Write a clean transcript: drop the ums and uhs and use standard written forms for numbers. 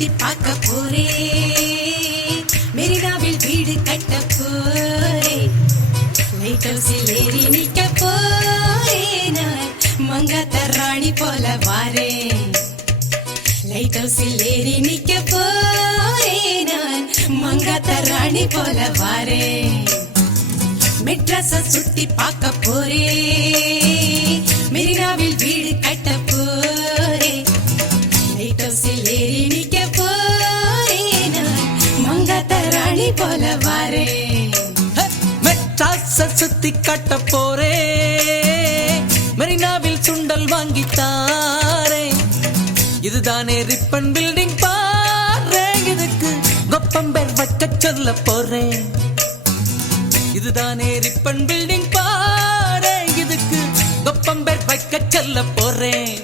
சுத்தி பார்க்க போறேன், மெரினாவில் வீடு கட்ட போறேன், லைட் ஹவுஸில் ஏறி நிக்க போறேன், நான் மங்காத்த ராணி போல வாரேன். லைட் ஹவுஸில் ஏறி நிக்க போறேன், நான் மங்காத்த ராணி போல வாரேன். மெட்ராஸ சுத்தி பார்க்க போறேன், மெரினாவில் வீடு கட்ட போறேன், லைட் ஹவுஸில் ஏறி நிக்க போறேன், நான் மங்காத்த ராணி போல வாரேன். மெட்ராஸ சுத்தி கட்ட போறேன், மெரினாவில் சுண்டல் வாங்கி தாரேன். இதுதானே ரிப்பன் பில்டிங் பாரு, இதுக்கு கொப்பம்பேர் வைக்க சொல்ல போறேன். இதுதானே ரிப்பன் பில்டிங் பாரு, இதுக்கு கொப்பம்பேர் வைக்க சொல்ல போறேன்.